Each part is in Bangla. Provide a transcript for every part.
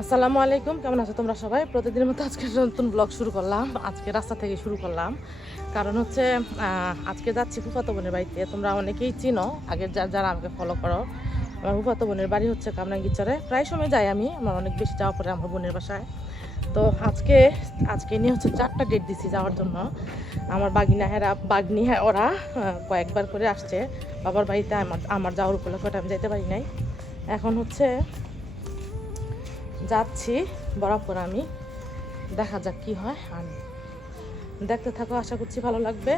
আসসালামু আলাইকুম, কেমন আছো তোমরা সবাই? প্রতিদিনের মতো আজকে নতুন ব্লগ শুরু করলাম। আজকে রাস্তা থেকে শুরু করলাম, কারণ হচ্ছে আজকে যাচ্ছি ফুফাতো বোনের বাড়িতে। তোমরা অনেকেই চিনো, আগের যারা আমাকে ফলো করো। আমার ফুফাতো বোনের বাড়ি হচ্ছে কামরাঙ্গীরচরে। প্রায় সময় যাই আমি, আমার অনেক বেশি যাওয়া পরে আমার বোনের বাসায়। তো আজকে নিয়ে হচ্ছে 4টা ডেট দিছি যাওয়ার জন্য। আমার বাগনি ওরা কয়েকবার করে আসছে বাবার বাড়িতে। আমার যাওয়ার উপলক্ষে আমি যেতে পারি নাই। এখন হচ্ছে যাচ্ছি বরাবর আমি, দেখা যাক কি হয়। আমি দেখতে থাকো, আশা করছি ভালো লাগবে।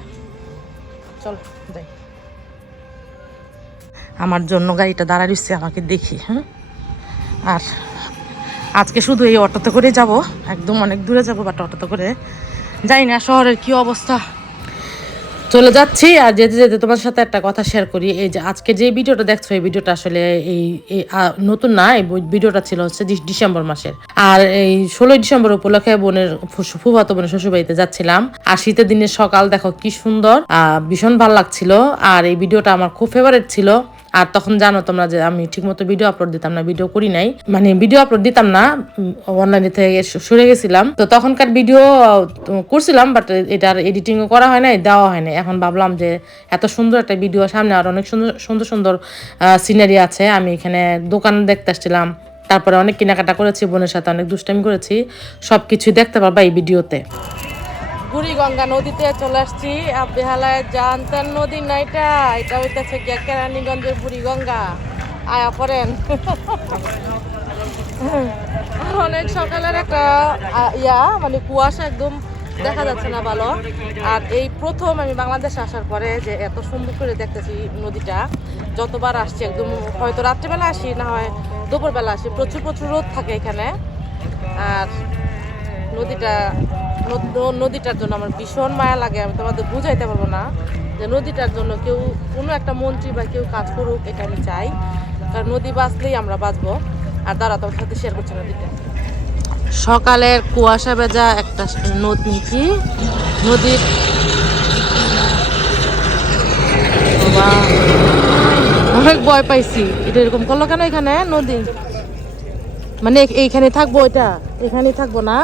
চলো যাই। আমার জন্য গাড়িটা দাঁড়া দিচ্ছে, আমাকে দেখি। হ্যাঁ, আর আজকে শুধু এই অটোতে করে যাব, একদম অনেক দূরে যাব, বাট অটোতে করে যাই না। শহরের কি অবস্থা, চলে যাচ্ছি। আর যেতে যেতে তোমার সাথে একটা কথা শেয়ার করি। এই যে আজকে যে ভিডিওটা দেখছো, এই ভিডিওটা আসলে এই নতুন না। এই ভিডিওটা ছিল হচ্ছে ডিসেম্বর মাসের। আর এই 16ই ডিসেম্বর উপলক্ষে ফুফাতো বোনের শ্বশুরবাড়িতে যাচ্ছিলাম। আর শীতের দিনের সকাল দেখো কি সুন্দর, ভীষণ ভালো লাগছিল। আর এই ভিডিওটা আমার খুব ফেভারিট ছিল। আর তখন জানো তোমরা যে আমি ঠিকমতো ভিডিও আপলোড দিতাম না, ভিডিও করি নাই, মানে ভিডিও আপলোড দিতাম না, অনলাইনে থেকে সরে গেছিলাম। তো তখনকার ভিডিও করছিলাম, বাট এটার এডিটিংও করা হয় নাই, দেওয়া হয় নাই। এখন ভাবলাম যে এত সুন্দর একটা ভিডিও সামনে, আর অনেক সুন্দর সুন্দর সুন্দর সিনারি আছে। আমি এখানে দোকান দেখতে আসছিলাম, তারপরে অনেক কেনাকাটা করেছি, বোনের সাথে অনেক দুষ্টামি করেছি। সব কিছুই দেখতে পারবা এই ভিডিওতে। বুড়িগঙ্গা নদীতে চলে আসছি। বেহালায় জানতেন নদী না, এটা হইতেছে কেরানীগঞ্জের বুড়িগঙ্গা। আয়া পড়েন। অনেক সকালের একটা মানে কুয়াশা, একদম দেখা যাচ্ছে না ভালো। আর এই প্রথম আমি বাংলাদেশে আসার পরে যে এত সুন্দর করে দেখতেছি নদীটা। যতবার আসছি একদম, হয়তো রাত্রিবেলা আসি, না হয় দুপুরবেলা আসি, প্রচুর প্রচুর রোদ থাকে এখানে। আর নদীটার জন্য আমার ভীষণ মায়া লাগে। আমি তোমাদের বুঝাইতে পারবো না যে নদীটার জন্য কোনো একটা মন্ত্রী বা কেউ কাজ করুক, এটা আমি চাই। কারণ নদী বাঁচলেই আমরা বাঁচবো। আর দাঁড়া, তোমার সাথে শেয়ার করছি নদীটা। সকালের কুয়াশা ভেজা একটা নদীর অনেক ভয় পাইছি। এটা এরকম করলো কেন এখানে? নদী মানে এইখানে থাকবো, এটা এখানেই থাকবো না।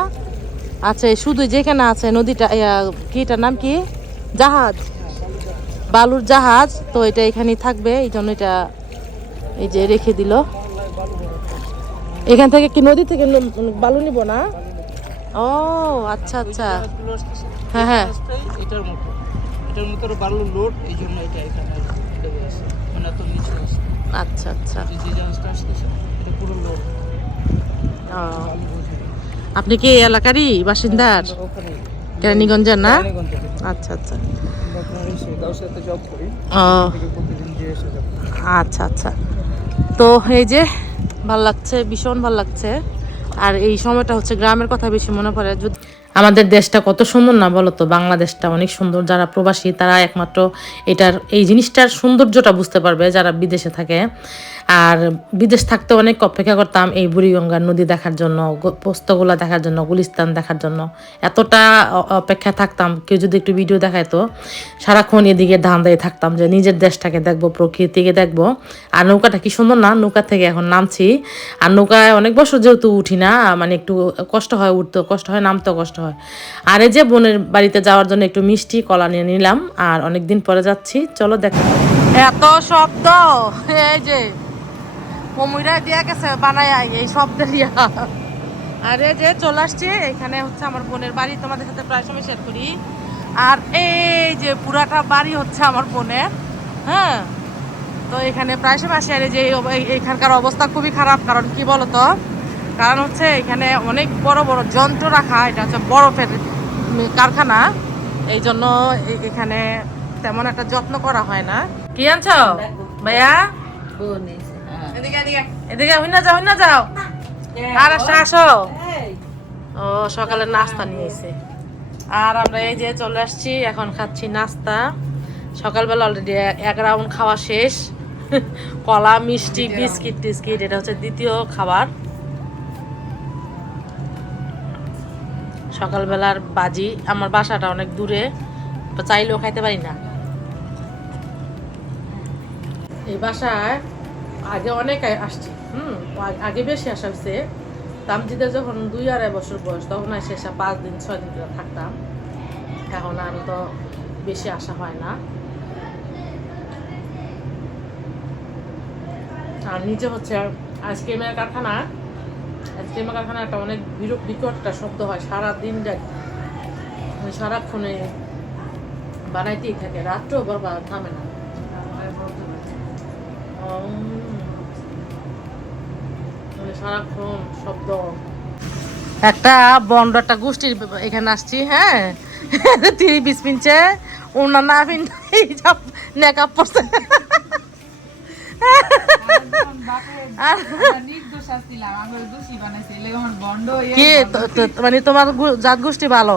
আচ্ছা, শুধু যেখানে আছে নদীটা, কি এটার নাম কি? জাহাজ, বালুর জাহাজ। তো এটা এখানেই থাকবে, এই জন্য এটা এই যে রেখে দিল। এখান থেকে কি নদী থেকে বালু নিব না? ও আচ্ছা আচ্ছা, হ্যাঁ হ্যাঁ, এটার মতো বালুর লোড, এই জন্য এটা এখানে দেবে আছে, মানে এত নিচে আছে। আচ্ছা আচ্ছা, যে জাহাজটা আসতেছে এটা পুরো লোড। আপনি কি এই এলাকারই বাসিন্দার? কেরানীগঞ্জের না? আচ্ছা আচ্ছা, আচ্ছা আচ্ছা। তো এই যে ভাল লাগছে, ভীষণ ভাল লাগছে। আর এই সময়টা হচ্ছে গ্রামের কথা বেশি মনে পড়ে। আমাদের দেশটা কত সুন্দর না বলো তো? বাংলাদেশটা অনেক সুন্দর। যারা প্রবাসী তারা একমাত্র এই জিনিসটার সৌন্দর্যটা বুঝতে পারবে, যারা বিদেশে থাকে। আর বিদেশ থাকতে অনেক অপেক্ষা করতাম এই বুড়িগঙ্গার নদী দেখার জন্য, পোস্তগুলা দেখার জন্য, গুলিস্তান দেখার জন্য। এতটা অপেক্ষা থাকতাম, কেউ যদি একটু ভিডিও দেখাইতো, সারাক্ষণ এদিকে ধান্দায় থাকতাম যে নিজের দেশটাকে দেখবো, প্রকৃতিকে দেখবো। আর নৌকাটা কি সুন্দর না? নৌকা থেকে এখন নামছি। আর নৌকায় অনেক বছর যেহেতু উঠি না, মানে একটু কষ্ট হয়, উঠতেও কষ্ট হয়, নামতেও কষ্ট হয়। আর এই যে বোনের বাড়িতে যাওয়ার জন্য একটু মিষ্টি কলা নিয়ে নিলাম। আর অনেকদিন পরে যাচ্ছি, চলো দেখা। এত শব্দ, এই যে মমিরা দিয়া গেছে বানায় এই শব্দের ইয়া। আরে যে চলে আসছি, এখানে হচ্ছে আমার বোনের বাড়ি, তোমাদের সাথে প্রায় সময় শেয়ার করি। আর এই যে পুরাটা বাড়ি হচ্ছে আমার বোনের। হ্যাঁ, তো এখানে প্রায় সময় আসি। আর যে এখানকার অবস্থা খুবই খারাপ। কারণ কি বলতো? কারণ হচ্ছে এখানে অনেক বড় বড় যন্ত্র রাখা, এটা হচ্ছে বরফের কারখানা। এই জন্য এখানে তেমন একটা যত্ন করা হয় না। কি আনছ ভাইয়া? এদিকে হইনা যাও। আর আসো। ও সকালের নাস্তা নিয়েছে। আর আমরা এই যে চলে আসছি, এখন খাচ্ছি নাস্তা। সকালবেলা অলরেডি 1 রাউন্ড খাওয়া শেষ। কলা, মিষ্টি, বিস্কিট টিস্কিট, এটা হচ্ছে দ্বিতীয় খাবার। সকালবেলার বাজি। আমার বাসাটা অনেক দূরে, চাইলেও খাইতে পারি না। এই বাসায় আগে অনেক আসছি, আগে বেশি আসা হয়েছে। তামজিদের যখন 2-2.5 বছর বয়স তখন এসে 5 দিন 6 দিন করে থাকতাম। এখন আর তো বেশি আসা হয় না। আর নিচে হচ্ছে আইসক্রিমের কারখানা। আইসক্রিমের কারখানা একটা অনেক বিকট একটা শব্দ হয় সারাদিন সারাক্ষণে বানাইতেই থাকে, রাত্রেও বরবার থামে না। সারাক্ষণ শব্দ। একটা বন্ড একটা গোষ্ঠীর এখানে আসছি, হ্যাঁ 30-20 মিনিটে ওনার না নেকাপ পড়ছে। মানে তোমার জাত গোষ্ঠী ভালো,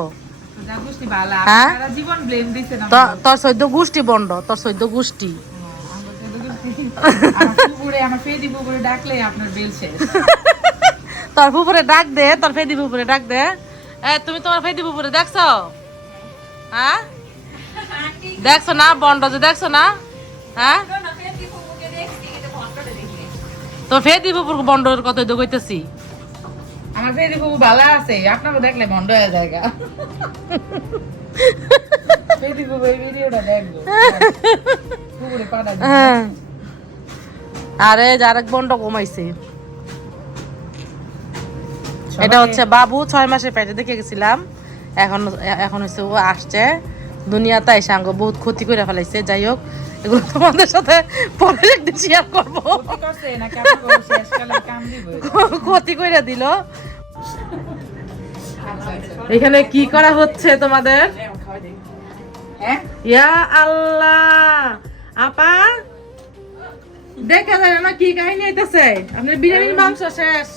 তোর 14 গোষ্ঠী বন্ড, তোর 14 গোষ্ঠী। তোর পুকুরে ডাক দে, তোর ফেদি পুকুরে ডাক দে। তুমি তোমার ফেদি পুকুরে দেখছো? হ্যাঁ দেখছো না বন্ড যে দেখছো না? হ্যাঁ তো ফেদি পুকুর বন্ডর কত কইতেছি। আমার ফেদি পুকু ভালো আছে, আপনাকে দেখলে বন্ড হয়ে জায়গা। ফেদি পুকু এই ভিডিওটা দেখবো পুকুরে পাড়া। আরে আরেক বন্ড কমাইছে। এটা হচ্ছে বাবু 6 মাসের পেটে দেখে গেছিলাম, এখন হচ্ছে ও আসছে দুনিয়াতে এসে আঙ্গ বহুত ক্ষতি করে ফেলাইছে। যাই হোক এগুলো তোমাদের সাথে পরে একদিন শেয়ার করবো। ক্ষতি করে দিল। এখানে কি করা হচ্ছে তোমাদের? ইয়া আল্লাহ আপা দেখা যায় না কি কাহিনী হইতেছে। আপনার বিরিয়ানির মাংস শেষ,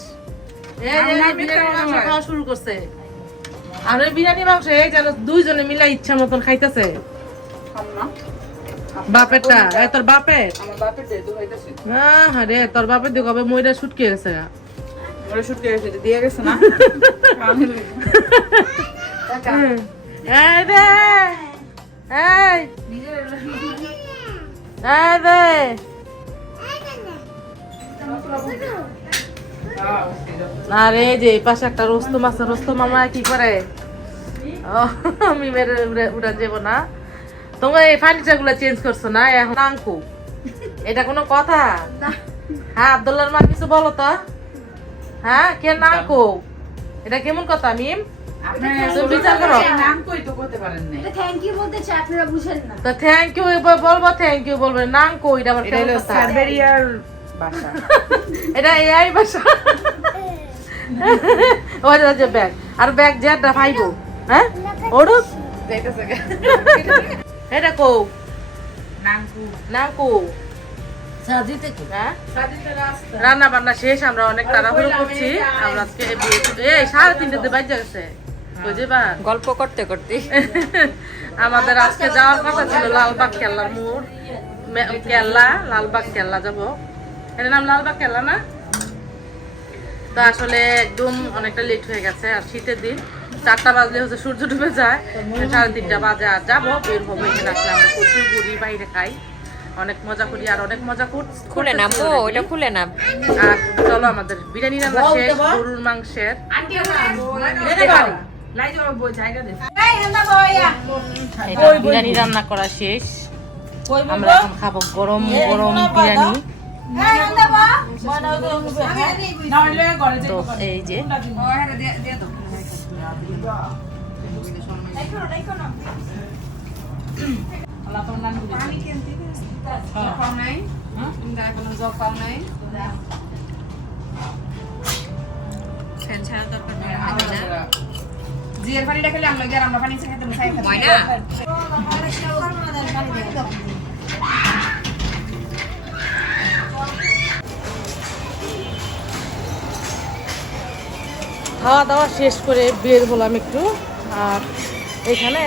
খাওয়া শুরু করছে। আর বিরিয়ানি মাংস এই যেন 2 জনে মিলে ইচ্ছা মতন খাইতেছে। বাপেরটা তোর বাপের? রে তোর বাপের দিয়ে কবে মইরা শুটকে গেছে, দিয়ে গেছে না। আরে যে এই পাশে একটা রোস্তম আছে, রোস্তম মামা কি করে মিমের উড়া যাবো না। তোমার এই ফার্নিচার গুলো চেঞ্জ করছো না এখন আঙ্কু, এটা কোনো কথা? হ্যাঁ আব্দুল্লাহর মা কিছু বলো তো। হ্যাঁ কে নাঙ্কু, এটা কেমন কথা মিম? বিচার করো। থ্যাংক ইউ বলতে চাই, আপনারা বুঝেন না। তো থ্যাংক ইউ বলবো, থ্যাংক ইউ বলবে। নাঙ্কু এটা আবার কেমন কথা? সাইবেরিয়ার ভাষা, এটা এআই ভাষা। ওই যে ব্যাগ আর ব্যাগ যেটা ভাইবো, হ্যাঁ ওড়ুক এটা কো নাঙ্কু নাঙ্কু। রান্না বান্না শেষ, আমরা অনেক তাড়াহুড়ো করছি। আমরা আজকে 3:30 বাজে গেছে গল্প করতে করতে। আমাদের আজকে যাওয়ার কথা ছিল লালবাগ কেল্লার মোড়, কেল্লা লালবাগ কেল্লা যাবো। এটার নাম লালবাগ কেল্লা না? তো আসলে একদম অনেকটা লেট হয়ে গেছে। আর শীতের দিন 4টা বাজলে হচ্ছে সূর্য ডুবে যায়, 3:30 বাজে। আর যাবো বের হবো, এখানে আসলে আমরা প্রচুর ঘুরি, বাইরে খাই, অনেক মজা করি আর অনেক মজা খুলে না ওটা খুলে না। আর চলো আমাদের বিরিয়ানি রান্না শেষ, গরুর মাংসের। বিরিয়ানি রান্না করা শেষ, আমরা এখন খাবো গরম গরম বিরিয়ানি। তো এই যে জিয়ার পানিটা খেলে আমরা গিয়ে আমরা পানি খেতে চাই না। খাওয়া দাওয়া শেষ করে বের হলাম একটু। আর এখানে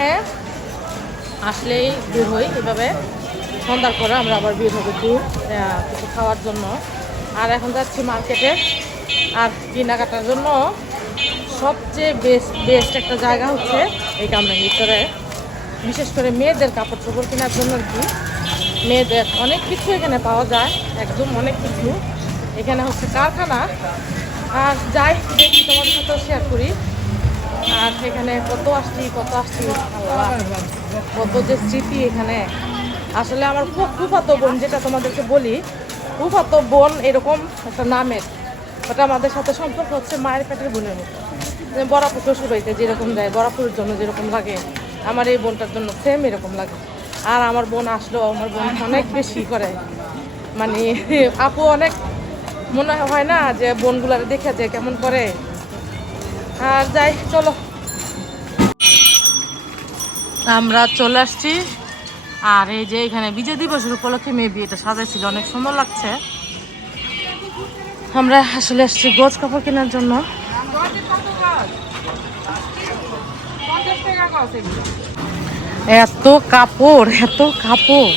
আসলেই বের হই এভাবে, সন্ধ্যার পরে আমরা আবার বের হবো একটু কিছু খাওয়ার জন্য। আর এখন যাচ্ছি মার্কেটে আর কেনাকাটার জন্য। সবচেয়ে বেস্ট একটা জায়গা হচ্ছে এই কামরাঙ্গীর ভিতরে, বিশেষ করে মেয়েদের কাপড় চোপড় কেনার জন্য আর কি। মেয়েদের অনেক কিছু এখানে পাওয়া যায়, একদম অনেক কিছু। এখানে হচ্ছে কারখানা। আর যাই দেখি তোমাদের সাথেও শেয়ার করি। আর এখানে কত আসছি আল্লাহ, কত যে স্মৃতি এখানে। আসলে আমার ফুফাতো বোন, যেটা তোমাদেরকে বলি, ফুফাতো বোন এরকম একটা নামের, ওটা আমাদের সাথে সম্পর্ক হচ্ছে মায়ের পেটের বোনের মতো। বরাপুর শ্বশুর বাড়িতে যেরকম যায়, বরাপুরের জন্য যেরকম লাগে, আমার এই বোনটার জন্য সেম এরকম লাগে। আর আমার বোন আসলেও আমার বোন অনেক বেশি করে, মানে আপু অনেক মনে হয় না যে বোনগুলার দেখে যায় কেমন করে। আর যাই, চলো আমরা চলে আসছি। আর এই যে এখানে বিজয় দিবসের উপলক্ষে মেবি এটা সাজাইছিল, অনেক সুন্দর লাগছে। আমরা আসলে আসছি গোছ কাপড় কেনার জন্য। এত কাপড়, এত কাপড়,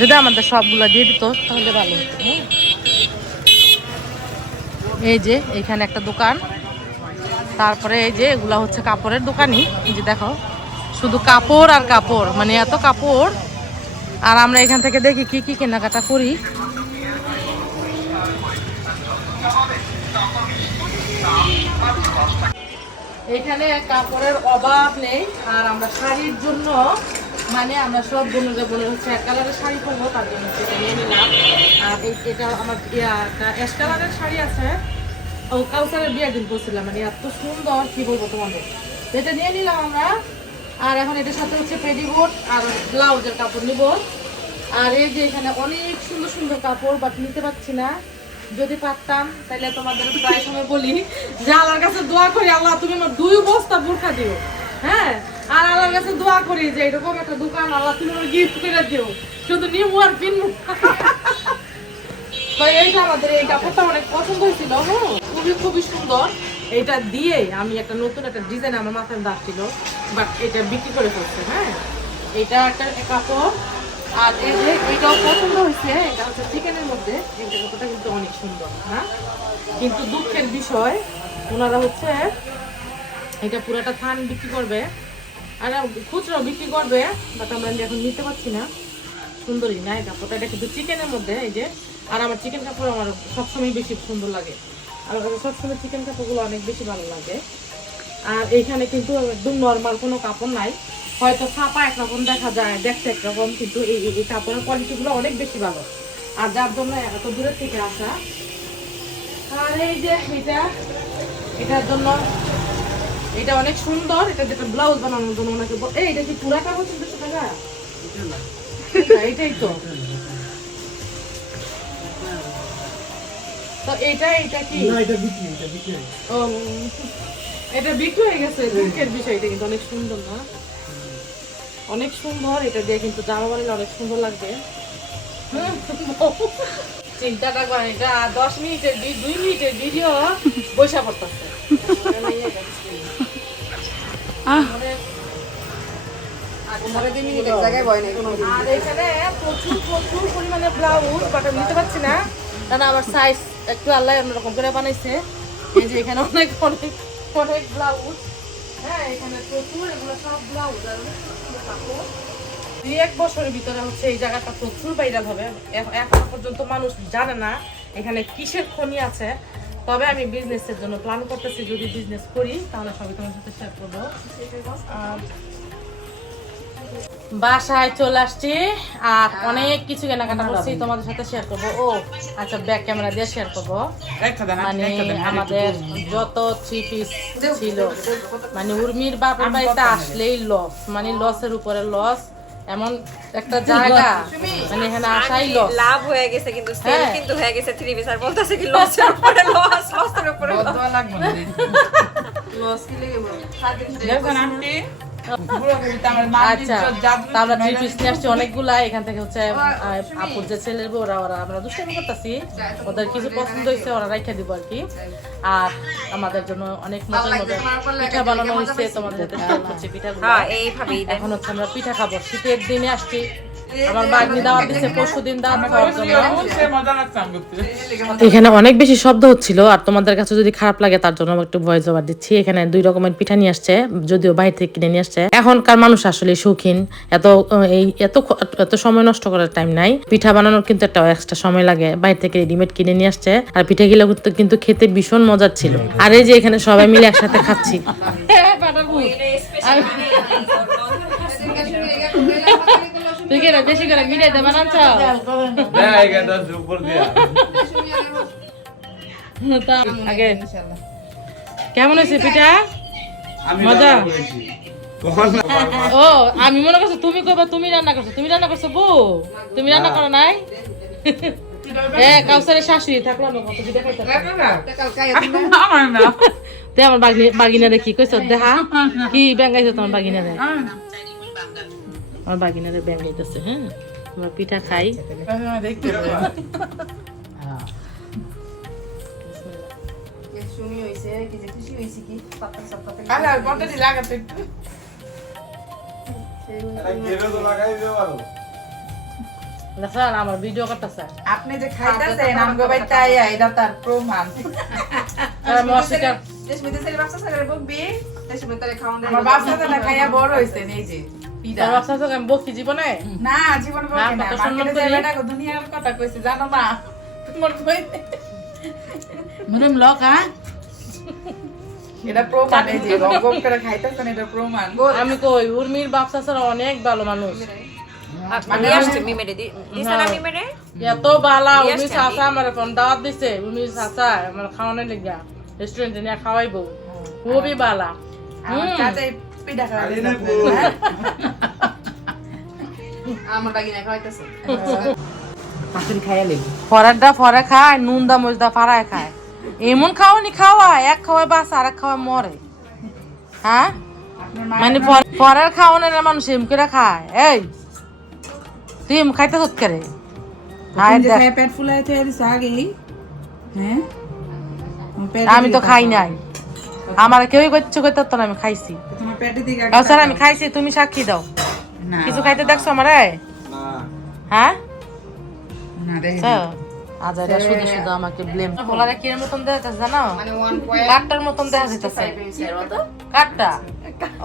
যদি আমাদের সবগুলো দিয়ে দিত তাহলে ভালো হতো। এই যে এখানে একটা দোকান, তারপরে এই যে এগুলা হচ্ছে কাপড়ের দোকানই। এই যে দেখো শুধু কাপড় আর কাপড়, মানে এত কাপড়। আর আমরা এখান থেকে দেখি কি কি কেনাকাটা করি। এখানে কাপড়ের অভাব নেই। আর আমরা শাড়ির জন্য, মানে আমরা সব বোনরা বলে হচ্ছে এক কালারের শাড়ি পরবো, তার জন্য সেটা নিয়ে নিলাম। আর এটা আমার অ্যাশ কালারের শাড়ি আছে, ও কাউসারের বিয়ের দিন পরছিলাম, মানে এত সুন্দর কি বলবো তোমাদের, এটা নিয়ে নিলাম আমরা। আর এখন এটার সাথে হচ্ছে পেটিকোট আর ব্লাউজের কাপড় নিব। আর এই যে এখানে অনেক সুন্দর সুন্দর কাপড়, বাট নিতে পারছি না। যদি পারতাম তাহলে তোমাদের প্রায় সময় বলি যে আল্লাহর কাছে দোয়া করি, আল্লাহ তুমি আমার 2 বস্তা বোরখা দিও, হ্যাঁ। আর আল্লাহর কাছে দোয়া করি যে এরকম একটা দোকান আল্লাহ তুমি আমার গিফট করে দিও, শুধু নিবো আর কিনবো। তো এইটা আমাদের এই কাপড়টা অনেক পছন্দ হয়েছিল, হ্যাঁ, খুবই খুবই সুন্দর। এটা দিয়ে আমি একটা নতুন একটা ডিজাইন আমার মাথায় ডাকছিল, বাট এটা বিক্রি করে ফেলছে, হ্যাঁ। এটা একটা কাপড়। আর এই যে এটাও পছন্দ হয়েছে, এটা হচ্ছে চিকেনের মধ্যে, এটা কাপড়টা কিন্তু অনেক সুন্দর, হ্যাঁ। কিন্তু দুঃখের বিষয় ওনারা হচ্ছে এটা পুরোটা থান বিক্রি করবে আর খুচরাও বিক্রি করবে, বাট আমরা এখন নিতে পারছি না। সুন্দরই না এই কাপড়টা, এটা কিন্তু চিকেনের মধ্যে। এই যে, আর আমার চিকেন কাপড় আমার সবসময় বেশি সুন্দর লাগে, আমার কাছে সবসময় চিকেন কাপড়গুলো অনেক বেশি ভালো লাগে। আর এইখানে কিন্তু একদম নর্মাল কোনো কাপড় নাই, হয়তো ছাপা একরকম দেখা যায়, দেখতে একরকম, কিন্তু এই কাপড়ের কোয়ালিটিগুলো অনেক বেশি ভালো। আর যার জন্য এত দূরের থেকে আসা। আর এই যে এটার জন্য এটা অনেক সুন্দর, এটা যেটা ব্লাউজ বানানোর জন্য অনেকে এটা কি পুরা কাপড় 200 টাকা? এইটাই তো। তো এটা কি ও, এটা বিক্রি হয়ে গেছে। দুঃখের বিষয়, এটা কিন্তু অনেক সুন্দর না, অনেক সুন্দর। এটা দিয়ে কিন্তু জামা বানালে অনেক সুন্দর লাগবে। চিন্তাটা করেন, এটা 10 মিনিটের 2 মিনিটের ভিডিও বৈশা পড়তেছে। আর এখানে প্রচুর প্রচুর পরিমাণে ব্লাউজ, বাট আমি নিতে পারছি না, কারণ আমার সাইজ একটু আল্লাহ অন্যরকম করে বানাইছে। এই যে এখানে অনেক অনেক অনেক ব্লাউজ, হ্যাঁ, এখানে প্রচুর, এগুলো সব ব্লাউজ। আর কাপড় 2-1 বছরের ভিতরে হচ্ছে এই জায়গাটা প্রচুর ভাইরাল হবে। এখনো পর্যন্ত মানুষ জানে না এখানে কিসের খনি আছে। তবে আমি বিজনেসের জন্য প্ল্যান করতেছি, যদি বিজনেস করি তাহলে সবই তোমার সাথে শেয়ার করবো। বাসায় চলে আসছি আর অনেক কিছু কেনাকাটা করছি, তোমাদের সাথে শেয়ার করবো। ও আচ্ছা, ব্যাক ক্যামেরা দিয়ে শেয়ার করবো। মানে আমাদের যত 3 পিস ছিল, মানে উর্মির বাপের বাড়িতে আসলেই লস, মানে লসের উপরে লস, এমন একটা জায়গা, মানে এখানে আসাই লস। লাভ হয়ে গেছে কিন্তু সেল কিন্তু হয়ে গেছে 3 পিস। আর বলতাছে কি লসের উপরে লস, লসের উপরে লস লাগবে না, লস কি লাগে বল দেখো না আন্টি। আচ্ছা, আমরা 3 পিস নিয়ে আসছি অনেকগুলা। এখান থেকে হচ্ছে আপুর যে ছেলের বউ, ওরা আমরা দুষ্টামি করতেছি, ওদের কিছু পছন্দ হয়েছে ওরা রাইখা দিব আর কি। আর আমাদের জন্য অনেক মজার মজার পিঠা বানানো হয়েছে, তোমাদের সাথে শেয়ার করছি পিঠাগুলো। এইভাবেই এখন হচ্ছে আমরা পিঠা খাবো, শীতের দিনে আসছি, আমার বাগনি দাওয়াত দিছে পরশুদিন দাওয়াত খাওয়ার জন্য। সে মজা লাগছে আমি করতে। এখানে অনেক বেশি শব্দ হচ্ছিল, আর তোমাদের কাছে যদি খারাপ লাগে তার জন্য আমি একটু ভয়েস ওভার দিচ্ছি। এখানে 2 রকমের পিঠা নিয়ে আসছে, যদিও বাইরে থেকে কিনে নিয়ে আসছে। এখনকার মানুষ আসলে শৌখিন, এত সময় নষ্ট করার টাইম নাই। পিঠা বানানোর কিন্তু একটা এক্সট্রা সময় লাগে, বাইরে থেকে রেডিমেড কিনে নিয়ে আসছে। আর পিঠাগুলো কিন্তু খেতে ভীষণ মজার ছিল। আর এই যে এখানে সবাই মিলে একসাথে খাচ্ছি। তুই কেন বেশি করে মিলাই দে বানাচ্ছ? আগে কেমন হয়েছে পিঠা? মজা? ও আমি মনে করছো তুমি কইবা তুমি রান্না করছো। তুমি রান্না করছো বউ? তুমি রান্না করো নাই? কাউসারের শাশুড়ি থাকলাম কত পিঠা খাইতে। আমার না। তে আমার বাগিনারে কি কইছ দেখা কি ব্যাঙ্গাইছো তোমার বাগিনারে? আমার বাগিনারে ব্যাঙ্গাইতেছে। হ্যাঁ আমরা পিঠা খাই। দেখতে পাবো। শুনি হইছে কি যে খুশি হইছে কি পাতা সাপাতে আরে বটটি লাগাতে একটু। স্যার আমার ভিডিও করতেছে। আপনি যে খাইতাছেন আমগো বাইতে আইয়া এটা তার প্রমাণ। মসজিদটা দেশমিতে সেরে বাচ্চা সাগরে বকবি দেশমিতে খাওন দেয় আমার বাচ্চাটা না খাইয়া বড় হইছে এই যে পিঠা। তোর বাচ্চা তো আমি বকি জীবনে না জীবন বকে না, কত সুন্দর মার্কেটে করে। যাবে না দুনিয়ার কথা কইছে জানো না তোমার কই মুরম লকা এটা প্রমাণ এই যে গম করে খাইতাছেন এটা প্রমাণ। আমি কই উর্মির বাচ্চা ছাড়া অনেক ভালো মানুষ। মানে আসছে মিমেরে দিছে না মিমেরে এত বালা উর্মি চাচা আমার ফোন দাওয়াত দিছে। উর্মি চাচা আমার খাওয়ানোর লিগা রেস্টুরেন্টে নিয়ে খাওয়াইবো, খুবই বালা। আমার কাছে পিঠা খাওয়াইছে আমার বাগিনা খাওয়াইতাছে পাখির খাইয়া লেগে ফরেরটা ফরে খায়, নুন দা মজদা ফারায় খায়। এমন খাওয়ানি খাওয়ায়, এক খাওয়ায় বাস আর এক খাওয়ায় মরে। হ্যাঁ মানে পরের খাওয়ানোর মানুষ এম করে খায়। এই তুই এম খাইতে হত করে পেট ফুলাই তো এদিছে আগেই। হ্যাঁ আমি তো খাই নাই, আমার কেউই করছে কইতে তো না, আমি খাইছি। তোমার পেটে দিকে স্যার আমি খাইছি, তুমি সাক্ষী দাও। না কিছু খাইতে দেখছো আমারে? হ্যাঁ না দেখি স্যার আজ এটা শুধু শুধু আমাকে ব্লেম। বলারে কি মতন দেখা যাচ্ছে জানো? মানে 1 কাটটার মতন দেখা যাচ্ছে। কাটটা?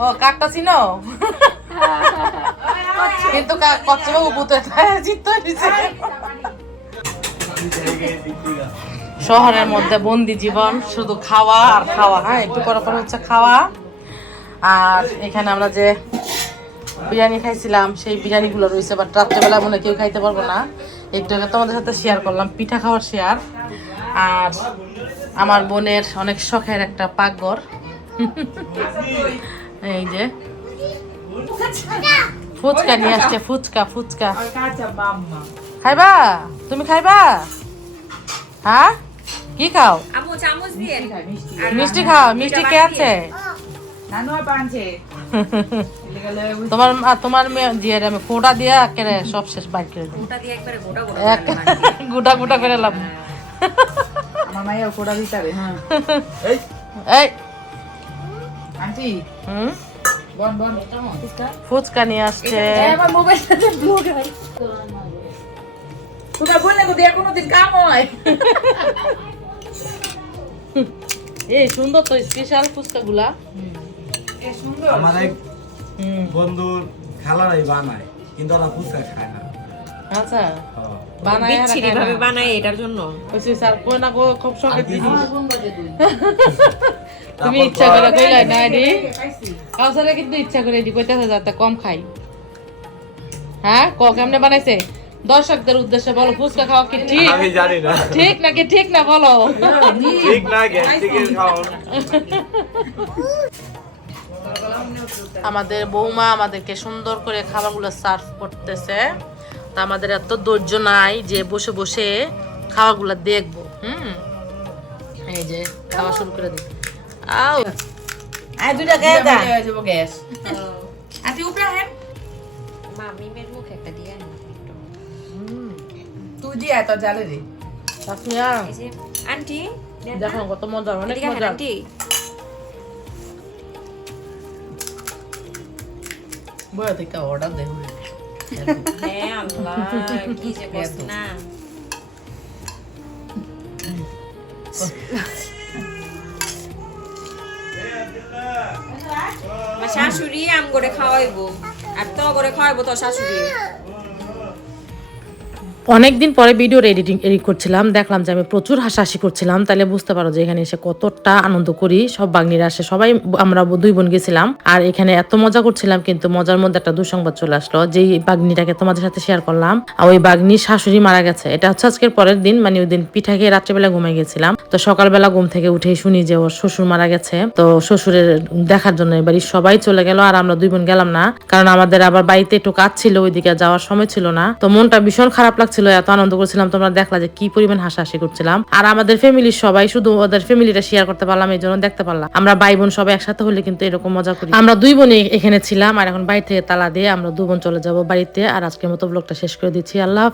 ও কাটটা চিনো? কিন্তু কচ্ছ বাবু বুতে জিততে হইছে। শহরের মধ্যে বন্দি জীবন, শুধু খাওয়া আর খাওয়া। হ্যাঁ একটু পর পর হচ্ছে খাওয়া। আর এখানে আমরা যে বিরিয়ানি খাইছিলাম সেই বিরিয়ানি গুলো রয়েছে, বাট রাত্রেবেলা মনে কেউ খাইতে পারবো না। একটু আগে তোমাদের সাথে শেয়ার করলাম পিঠা খাওয়ার শেয়ার। আর আমার বোনের অনেক শখের একটা পাকঘর, এই যে ফুচকা নিয়ে আসছে। ফুচকা ফুচকা কাঁচা মাম্মা খাইবা? তুমি খাইবা? হ্যাঁ কি খাও? আমু চামচ দিয়ে মিষ্টি খাও? মিষ্টি কে আছে? নানু পাঞ্চে তোমার মেয়ে দিয়ে আমি কোটা দিয়া কেড়ে সব শেষ বাইর করে দিই। ওটা দিয়ে একবারে গোটা গোটা গুটা গুটা করে লাভ। আমার মাইয়া কোড়া দিতারে। হ্যাঁ এই আন্টি হুম বন বন ফুচকা নিয়ে আসছে। আমার মোবাইলটাতে ব্লগ হয় তোমরা বললে তো দিয়ে কোনোদিন কাম হয়। এই সুন্দর তো স্পেশাল ফুচকা গুলা। এ সুন্দর আমার এক বন্ধুর খালারাই বানায়, কিন্তু ওরা ফুচকা খায় না। আচ্ছা বানায় বিচ্ছিরি ভাবে বানায় এটার জন্য কইছি স্যার কই না গো খুব শখের জিনিস। তুমি তারপর ইচ্ছা করে কইলা না রে? খাইছি কাউসারে কিন্তু ইচ্ছা করে এডি কইতাছে যাতে কম খাই। হ্যাঁ ক কেমনে বানাইছে? দর্শকদের উদ্দেশ্যে বলো, ফুচকা খাওয়া কি ঠিক? আমি জানি না, ঠিক নাকি ঠিক না বলো। ঠিক না গ্যাস্ট্রিকের খাওয়া। আমাদের বৌমা আমাদেরকে সুন্দর করে খাবারগুলো সার্ভ করতেছে। তা আমাদের এত ধৈর্য নাই যে বসে বসে খাবারগুলো দেখবো। এই যে খাওয়া শুরু করে দিই। আও আই দুইটা খেয়ে দা। যাবো গ্যাস আন্টি উপরে হেন মা মিমের মুখে একটা দিয়ে না তুই দিয়া তো জালে রে তাসমিয়া এই যে আন্টি দেখো কত মজা, অনেক এদিকে আসেন, মজা। আন্টি বয়া থেকে অর্ডার দেব। হ্যাঁ আল্লাহ কি যে কষ্ট না। আমার শাশুড়ি আম করে খাওয়াইবো আর তো করে খাওয়াইবো তো শাশুড়ি। অনেকদিন পরে ভিডিওর এডিট করছিলাম, দেখলাম যে আমি প্রচুর হাসাহাসি করছিলাম, তাহলে বুঝতে পারো যে এখানে এসে কতটা আনন্দ করি। সব বাগনিরা আসে, সবাই আমরা 2 বোন গেছিলাম আর এখানে এত মজা করছিলাম, কিন্তু মজার মধ্যে একটা দুঃসংবাদ চলে আসলো। যেই বাগনিটাকে তোমাদের সাথে শেয়ার করলাম, আর ওই বাগনির শাশুড়ি মারা গেছে। এটা হচ্ছে আজকের পরের দিন, মানে ওই দিন পিঠা খেয়ে রাত্রেবেলা ঘুমিয়ে গেছিলাম। তো সকালবেলা ঘুম থেকে উঠেই শুনি যে ওর শ্বশুর মারা গেছে। তো শ্বশুরের দেখার জন্য এবারই সবাই চলে গেল, আর আমরা 2 বোন গেলাম না, কারণ আমাদের আবার বাড়িতে একটু কাজ ছিল, ওইদিকে যাওয়ার সময় ছিল না। তো মনটা ভীষণ খারাপ লাগছিল, এত আনন্দ করছিলাম। তোমরা দেখলা যে কি পরিমাণ হাসাহাসি করছিলাম। আর আমাদের ফ্যামিলির সবাই, শুধু ওদের ফ্যামিলিটা শেয়ার করতে পারলাম, এই জন্য দেখতে পারলাম। আমরা ভাই বোন সবাই একসাথে হলে কিন্তু এরকম মজা করি। আমরা 2 বোনই এখানে ছিলাম, আর এখন বাড়ি থেকে তালা দিয়ে আমরা 2 বোন চলে যাব বাড়িতে। আর আজকের মতো ব্লগটা শেষ করে দিচ্ছি। আল্লাহ হাফেজ।